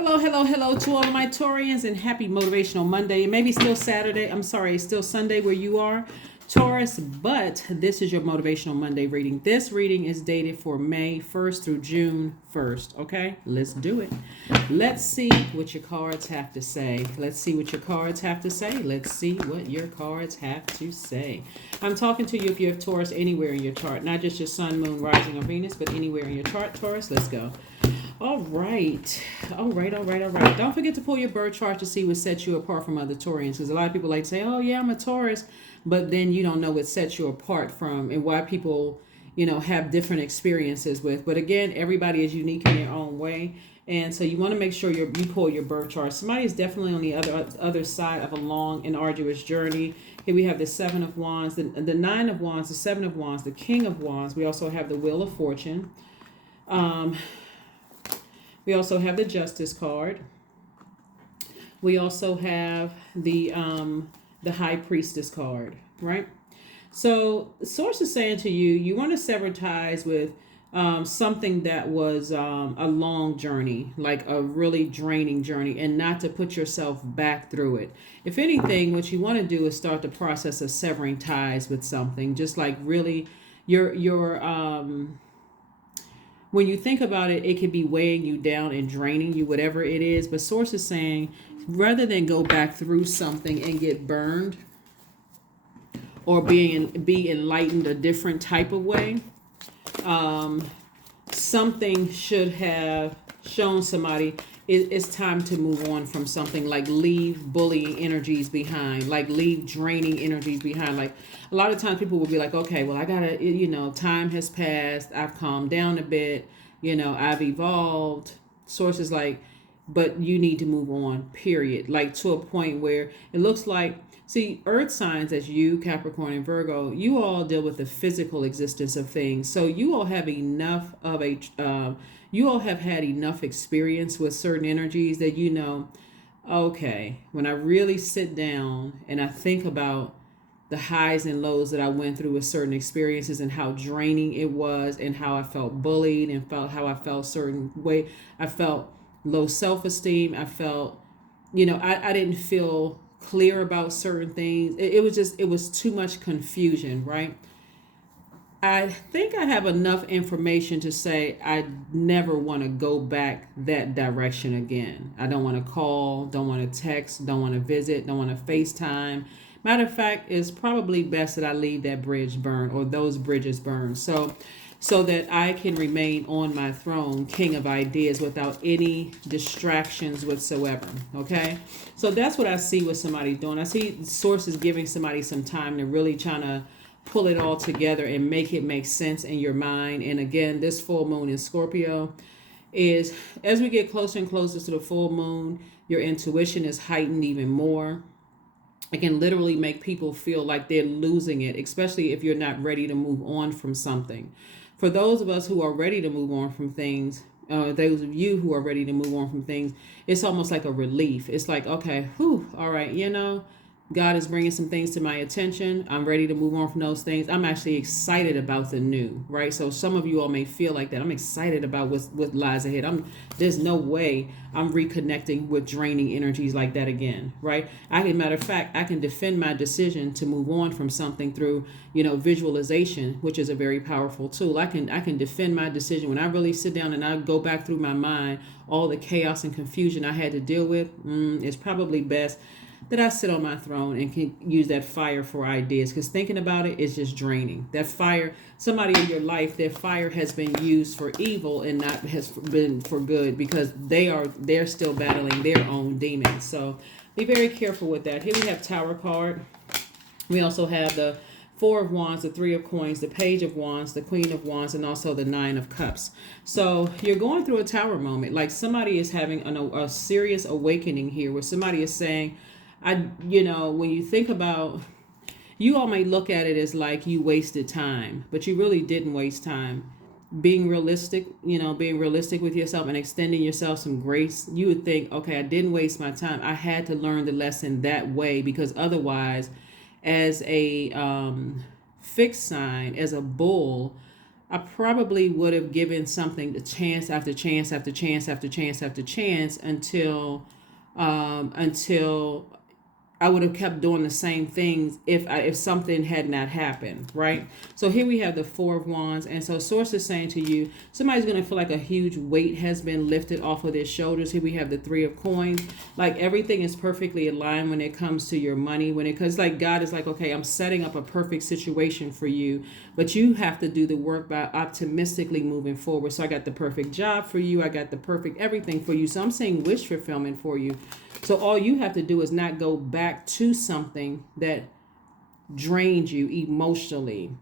Hello, hello, hello to all of my Taurians and happy Motivational Monday. It may be still Saturday. I'm sorry, it's still Sunday where you are, Taurus, but this is your Motivational Monday reading. This reading is dated for May 1st through June 1st. Okay, let's do it. Let's see what your cards have to say. Let's see what your cards have to say. Let's see what your cards have to say. I'm talking to you if you have Taurus anywhere in your chart, not just your sun, moon, rising, or Venus, but anywhere in your chart, Taurus. Let's go. All right. All right, all right, all right. Don't forget to pull your birth chart to see what sets you apart from other Taurians. Because a lot of people like to say, oh, yeah, I'm a Taurus. But then you don't know what sets you apart from and why people, have different experiences with. But again, everybody is unique in their own way. And so you want to make sure you pull your birth chart. Somebody is definitely on the other side of a long and arduous journey. Here we have the Seven of Wands, the Nine of Wands, the Seven of Wands, the King of Wands. We also have the Wheel of Fortune. We also have the Justice card. We also have the High Priestess card, right? So the source is saying to you, you want to sever ties with something that was a long journey, like a really draining journey, and not to put yourself back through it. If anything, what you want to do is start the process of severing ties with something, just like really your when you think about it, it could be weighing you down and draining you, whatever it is. But source is saying, rather than go back through something and get burned or be enlightened a different type of way, something should have shown somebody it's time to move on from something, like leave bullying energies behind, like leave draining energies behind. Like a lot of times people will be like, okay, well, I gotta, time has passed, I've calmed down a bit, I've evolved. Sources like, but you need to move on, period. Like to a point where it looks like, see, earth signs as you, Capricorn and Virgo, you all deal with the physical existence of things. So you all have enough of you all have had enough experience with certain energies that okay, when I really sit down and I think about the highs and lows that I went through with certain experiences and how draining it was and how I felt bullied and how I felt certain way. I felt low self-esteem. I felt, I didn't feel clear about certain things. It was too much confusion, right? I think I have enough information to say I never want to go back that direction again. I don't want to call, don't want to text, don't want to visit, don't want to FaceTime. Matter of fact, it's probably best that I leave that bridge burn or those bridges burn. So that I can remain on my throne, king of ideas, without any distractions whatsoever. Okay? So that's what I see what somebody's doing. I see sources giving somebody some time to really trying to pull it all together and make it make sense in your mind. And again, this full moon in Scorpio is, as we get closer and closer to the full moon, your intuition is heightened even more. It can literally make people feel like they're losing it, especially if you're not ready to move on from something. For those of us who are ready to move on from things, those of you who are ready to move on from things, it's almost like a relief. It's like, okay, whew, all right, God is bringing some things to my attention. I'm ready to move on from those things. I'm actually excited about the new, right? So some of you all may feel like that. I'm excited about what lies ahead. There's no way I'm reconnecting with draining energies like that again, right? Matter of fact, I can defend my decision to move on from something through, visualization, which is a very powerful tool. I can defend my decision when I really sit down and I go back through my mind, all the chaos and confusion I had to deal with. It's probably best that I sit on my throne and can use that fire for ideas, because thinking about it is just draining. That fire, somebody in your life, their fire has been used for evil and not has been for good, because they're still battling their own demons. So be very careful with that. Here we have Tower card. We also have the Four of Wands, the Three of Coins, the Page of Wands, the Queen of Wands, and also the Nine of Cups. So you're going through a tower moment. Like somebody is having a serious awakening here, where somebody is saying, when you think about, you all may look at it as like you wasted time, but you really didn't waste time. Being realistic with yourself and extending yourself some grace, you would think, okay, I didn't waste my time. I had to learn the lesson that way, because otherwise, as a fixed sign, as a bull, I probably would have given something a chance after chance after chance after chance after chance until I would have kept doing the same things if something had not happened, right? So here we have the Four of Wands, and so Source is saying to you, somebody's going to feel like a huge weight has been lifted off of their shoulders. Here we have the Three of Coins, like everything is perfectly aligned when it comes to your money. Because like God is like, okay, I'm setting up a perfect situation for you, but you have to do the work by optimistically moving forward. So I got the perfect job for you, I got the perfect everything for you. So I'm saying wish fulfillment for you. So all you have to do is not go back to something that drains you emotionally,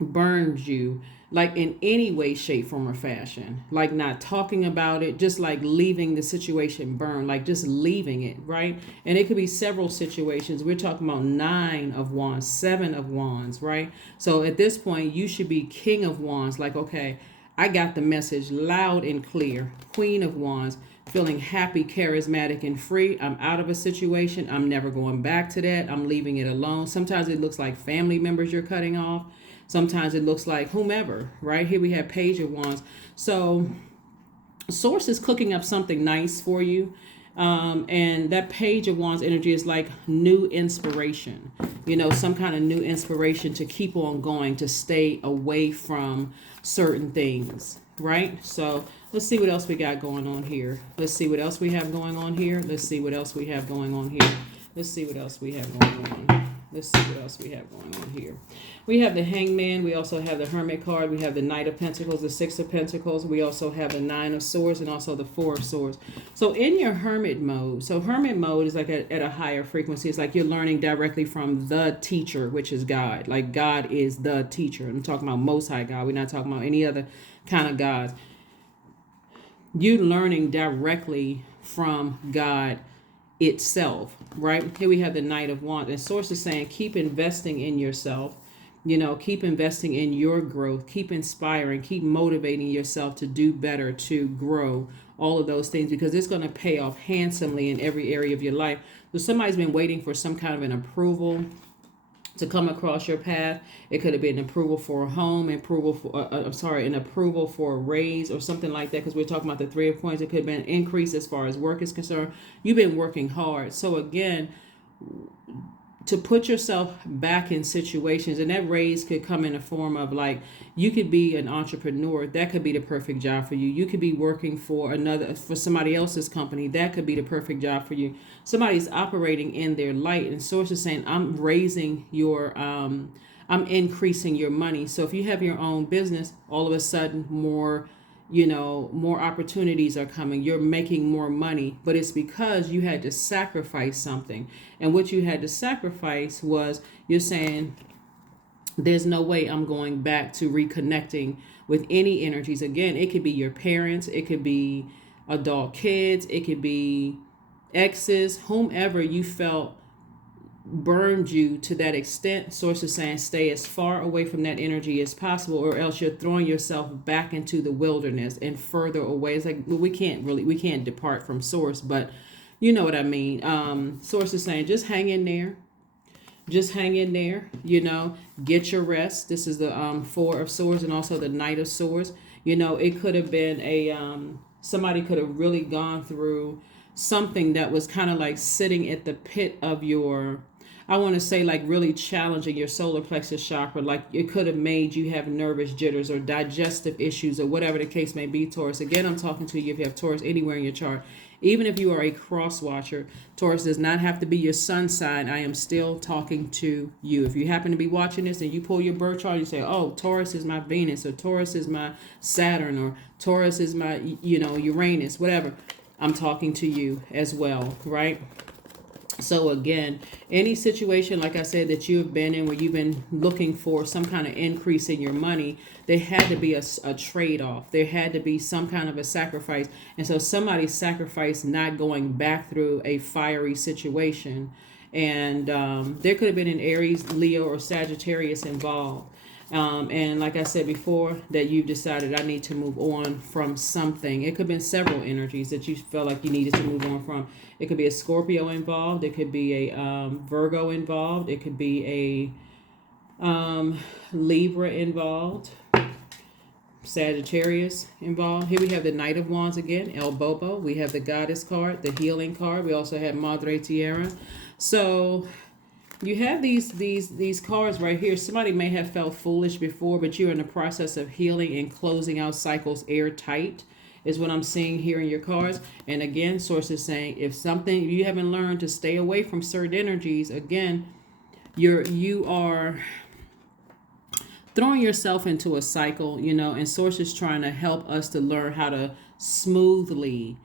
burns you, like in any way, shape, form, or fashion. Like not talking about it, just like leaving the situation burn, like just leaving it, right? And it could be several situations. We're talking about 9 of Wands, 7 of Wands, right? So at this point, you should be King of Wands. Like, okay, I got the message loud and clear. Queen of Wands. Feeling happy, charismatic, and free. I'm out of a situation. I'm never going back to that. I'm leaving it alone. Sometimes it looks like family members you're cutting off. Sometimes it looks like whomever, right? Here we have Page of Wands. So Source is cooking up something nice for you. And that Page of Wands energy is like new inspiration, some kind of new inspiration to keep on going, to stay away from certain things, right? So let's see what else we got going on here. Let's see what else we have going on here. Let's see what else we have going on here. Let's see what else we have going on. Let's see what else we have going on here. We have the Hangman. We also have the Hermit card. We have the Knight of Pentacles, the Six of Pentacles. We also have the Nine of Swords and also the Four of Swords. So in your Hermit mode, so Hermit mode is like at a higher frequency. It's like you're learning directly from the teacher, which is God. Like God is the teacher. I'm talking about Most High God. We're not talking about any other kind of gods. You're learning directly from God itself, right? Here we have the Knight of Wands, and Source is saying keep investing in yourself, keep investing in your growth, keep inspiring, keep motivating yourself to do better, to grow, all of those things, because it's going to pay off handsomely in every area of your life. So somebody's been waiting for some kind of an approval to come across your path. It could have been approval for a home, an approval for a raise or something like that, because we're talking about the Three of Coins. It could have been an increase as far as work is concerned. You've been working hard. So again, to put yourself back in situations, and that raise could come in a form of like, you could be an entrepreneur. That could be the perfect job for you. You could be working for somebody else's company. That could be the perfect job for you. Somebody's operating in their light, and Source is saying, I'm raising your, I'm increasing your money. So if you have your own business, all of a sudden more opportunities are coming. You're making more money, but it's because you had to sacrifice something. And what you had to sacrifice was, you're saying, there's no way I'm going back to reconnecting with any energies. Again, it could be your parents, it could be adult kids, it could be exes, whomever you felt burned you to that extent. Source is saying stay as far away from that energy as possible, or else you're throwing yourself back into the wilderness and further away. It's like, we can't depart from Source, but you know what I mean. Source is saying just hang in there. Just hang in there, get your rest. This is the Four of Swords and also the Knight of Swords. It could have been somebody could have really gone through something that was kind of like sitting at the pit of your, I want to say, like really challenging your solar plexus chakra. Like it could have made you have nervous jitters or digestive issues or whatever the case may be, Taurus. Again, I'm talking to you if you have Taurus anywhere in your chart. Even if you are a cross watcher, Taurus does not have to be your sun sign. I am still talking to you. If you happen to be watching this and you pull your birth chart, you say, oh, Taurus is my Venus, or Taurus is my Saturn, or Taurus is my, Uranus, whatever. I'm talking to you as well, right? So again, any situation, like I said, that you have been in where you've been looking for some kind of increase in your money, there had to be a trade-off. There had to be some kind of a sacrifice. And so somebody sacrificed not going back through a fiery situation. And there could have been an Aries, Leo, or Sagittarius involved. And like I said before, that you've decided I need to move on from something. It could have been several energies that you felt like you needed to move on from. It could be a Scorpio involved. It could be a Virgo involved. It could be a Libra involved. Sagittarius involved. Here we have the Knight of Wands again, El Bobo. We have the Goddess card, the Healing card. We also have Madre Tierra. So you have these cards right here. Somebody may have felt foolish before, but you're in the process of healing and closing out cycles airtight, is what I'm seeing here in your cards. And again, source is saying if something you haven't learned to stay away from certain energies, again, you are throwing yourself into a cycle, and source is trying to help us to learn how to smoothly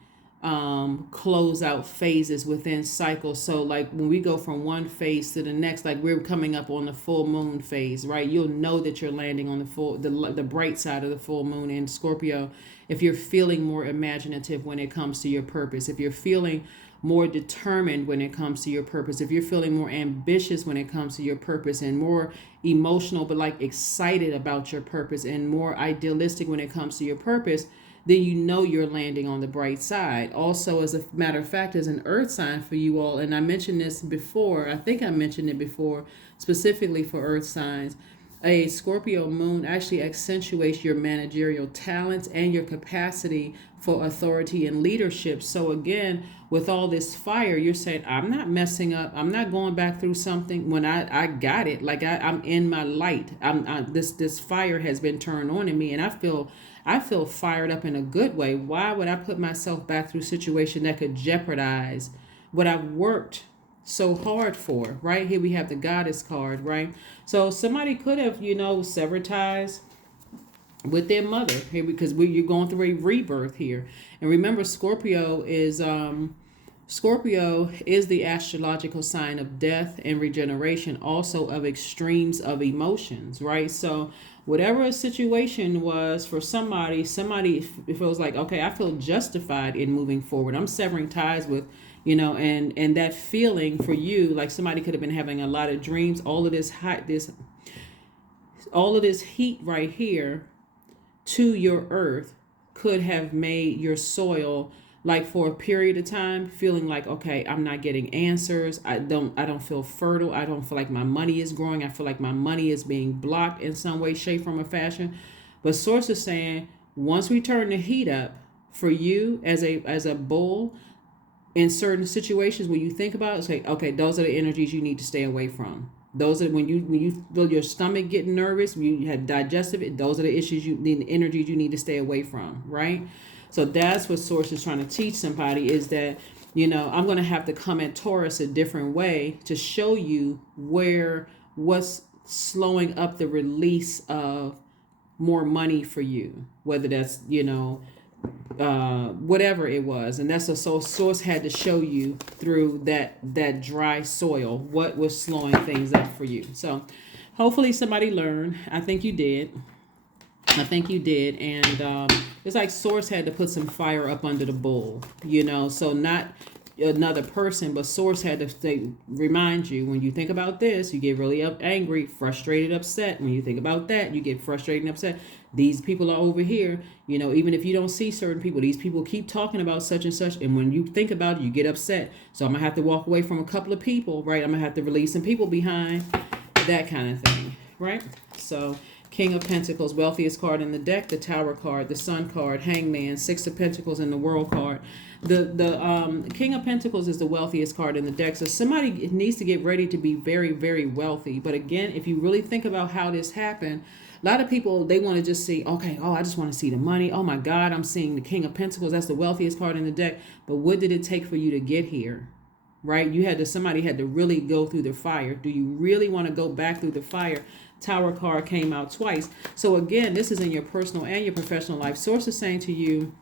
close out phases within cycles. So like when we go from one phase to the next, like we're coming up on the full moon phase, right? You'll know that you're landing on the bright side of the full moon in Scorpio if you're feeling more imaginative when it comes to your purpose, if you're feeling more determined when it comes to your purpose, if you're feeling more ambitious when it comes to your purpose, and more emotional but like excited about your purpose, and more idealistic when it comes to your purpose, then you know you're landing on the bright side. Also, as a matter of fact, as an earth sign for you all, and I mentioned this before, I think I mentioned it before, specifically for earth signs, a Scorpio moon actually accentuates your managerial talents and your capacity for authority and leadership. So again, with all this fire, you're saying, I'm not messing up. I'm not going back through something when I got it. Like I'm in my light. This fire has been turned on in me, and I feel fired up in a good way. Why would I put myself back through a situation that could jeopardize what I've worked so hard for, right? Here we have the Goddess card, right? So somebody could have, severed ties with their mother here, because you're going through a rebirth here. And remember, Scorpio is the astrological sign of death and regeneration, also of extremes of emotions, right? So whatever a situation was for somebody, if it was like, okay, I feel justified in moving forward, I'm severing ties with, and that feeling for you, like somebody could have been having a lot of dreams, all of this heat right here to your earth could have made your soil, like for a period of time, feeling like, okay, I'm not getting answers. I don't feel fertile. I don't feel like my money is growing. I feel like my money is being blocked in some way, shape, form, or fashion. But source is saying, once we turn the heat up for you as a bull, in certain situations when you think about it, say, okay, those are the energies you need to stay away from. Those are when you feel your stomach getting nervous, when you have digestive, those are the issues the energies you need to stay away from, right? So that's what source is trying to teach somebody, is that, I'm going to have to come at Taurus a different way to show you what's slowing up the release of more money for you, whether that's, whatever it was. And that's so source had to show you through that dry soil what was slowing things up for you. So hopefully somebody learned. I think you did. And it's like source had to put some fire up under the bull, so not another person, but source had to remind you, when you think about this, you get really angry, frustrated, upset. When you think about that, you get frustrated and upset. These people are over here, even if you don't see certain people, these people keep talking about such and such. And when you think about it, you get upset. So I'm going to have to walk away from a couple of people, right? I'm going to have to release some people behind, that kind of thing, right? So King of Pentacles, wealthiest card in the deck, the Tower card, the Sun card, Hangman, Six of Pentacles, and the World card. The King of Pentacles is the wealthiest card in the deck. So somebody needs to get ready to be very, very wealthy. But again, if you really think about how this happened, a lot of people, they want to just see, okay, I just want to see the money. Oh my God, I'm seeing the King of Pentacles. That's the wealthiest card in the deck. But what did it take for you to get here? Right? Somebody had to really go through the fire. Do you really want to go back through the fire? Tower card came out twice. So again, this is in your personal and your professional life. Source is saying to you,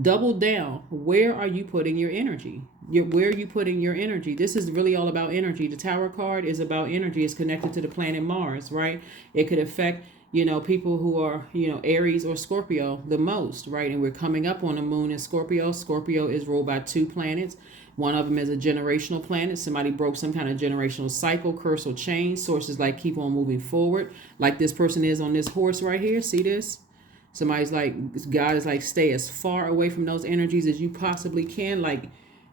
double down. Where are you putting your energy? Where are you putting your energy? This is really all about energy. The Tower card is about energy. It's connected to the planet Mars, right? It could affect, people who are, Aries or Scorpio the most, right? And we're coming up on a moon in Scorpio. Scorpio is ruled by two planets. One of them is a generational planet. Somebody broke some kind of generational cycle, curse, or chain. Sources like keep on moving forward. Like this person is on this horse right here. See this? Somebody's like, God is like, stay as far away from those energies as you possibly can. Like,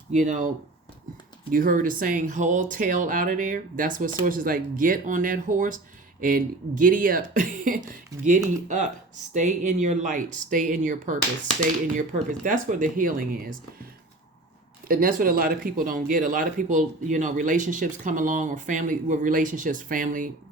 you heard the saying, whole tail out of there. That's what source is like, get on that horse And giddy up. Giddy up. Stay in your light. Stay in your purpose. Stay in your purpose. That's where the healing is. And that's what a lot of people don't get. A lot of people, relationships come along, or family,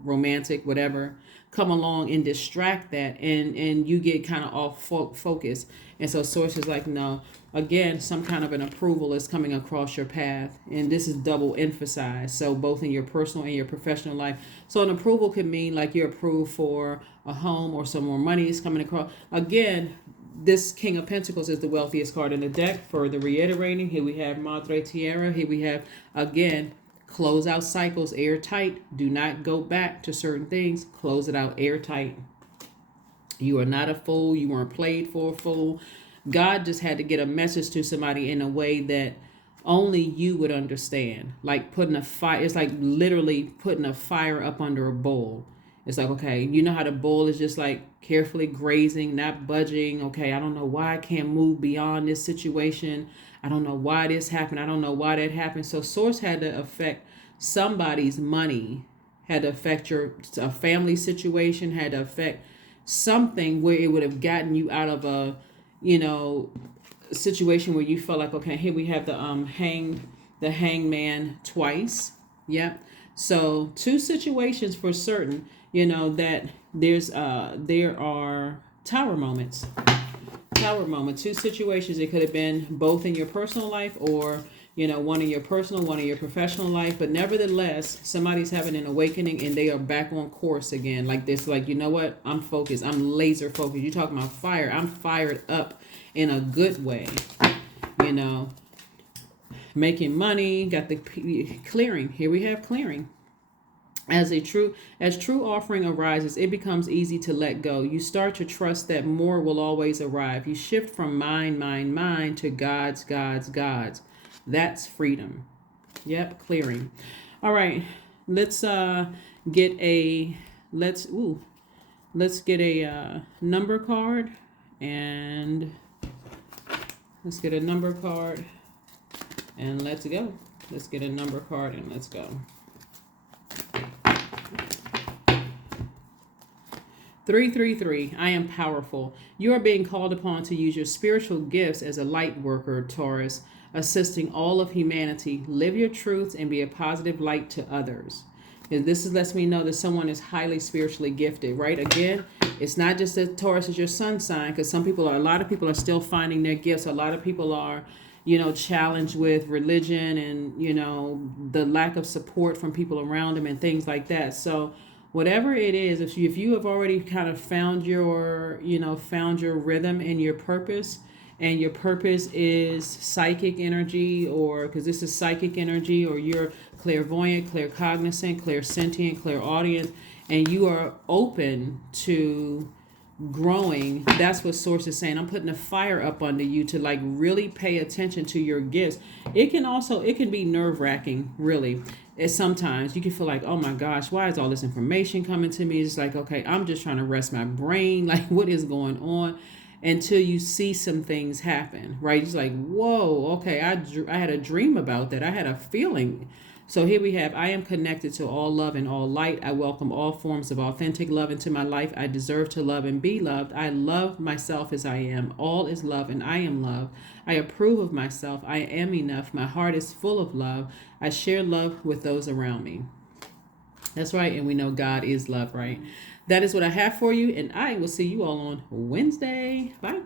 romantic, whatever, come along and distract that, and you get kind of off focus. And so source is like, no, again, some kind of an approval is coming across your path, and this is double emphasized. So both in your personal and your professional life. So an approval could mean like you're approved for a home, or some more money is coming across. Again, this King of Pentacles is the wealthiest card in the deck. Further reiterating, here we have Madre Tierra. Here we have, again, close out cycles airtight. Do not go back to certain things. Close it out airtight. You are not a fool. You weren't played for a fool. God just had to get a message to somebody in a way that only you would understand. Like putting a fire. It's like literally putting a fire up under a bowl. It's like, okay, you know how the bull is just like carefully grazing, not budging. Okay, I don't know why I can't move beyond this situation. I don't know why this happened. I don't know why that happened. So source had to affect somebody's money, had to affect a family situation, had to affect something where it would have gotten you out of a, situation where you felt like, okay, here we have the hangman twice. Yep. So two situations for certain. That there are tower moments. Two situations. It could have been both in your personal life, or one in your personal, one in your professional life. But nevertheless, somebody's having an awakening and they are back on course again. Like this, like, you know what? I'm focused. I'm laser focused. You talking about fire? I'm fired up in a good way. Making money. Got the clearing. Here we have clearing. As true offering arises, it becomes easy to let go. You start to trust that more will always arrive. You shift from mine to God's. That's freedom. Yep, clearing. All right, let's get a number card, and let's get a number card, and let's go. Let's get a number card and let's go. 333, I am powerful. You are being called upon to use your spiritual gifts as a light worker, Taurus, assisting all of humanity. Live your truths and be a positive light to others. And this lets me know that someone is highly spiritually gifted, right? Again, it's not just that Taurus is your sun sign, because a lot of people are still finding their gifts. A lot of people are, challenged with religion and, the lack of support from people around them and things like that. So whatever it is, if you have already kind of found your rhythm and your purpose, and your purpose is psychic energy, or because this is psychic energy, or you're clairvoyant, claircognizant, clairsentient, clairaudient, and you are open to growing, that's what source is saying. I'm putting a fire up under you to like really pay attention to your gifts. It can be nerve-wracking, really. Sometimes you can feel like, oh my gosh, why is all this information coming to me? It's like, okay, I'm just trying to rest my brain. Like, what is going on? Until you see some things happen, right? It's like, whoa, okay, I had a dream about that. I had a feeling. So here we have, I am connected to all love and all light. I welcome all forms of authentic love into my life. I deserve to love and be loved. I love myself as I am. All is love and I am love. I approve of myself. I am enough. My heart is full of love. I share love with those around me. That's right. And we know God is love, right? That is what I have for you. And I will see you all on Wednesday. Bye.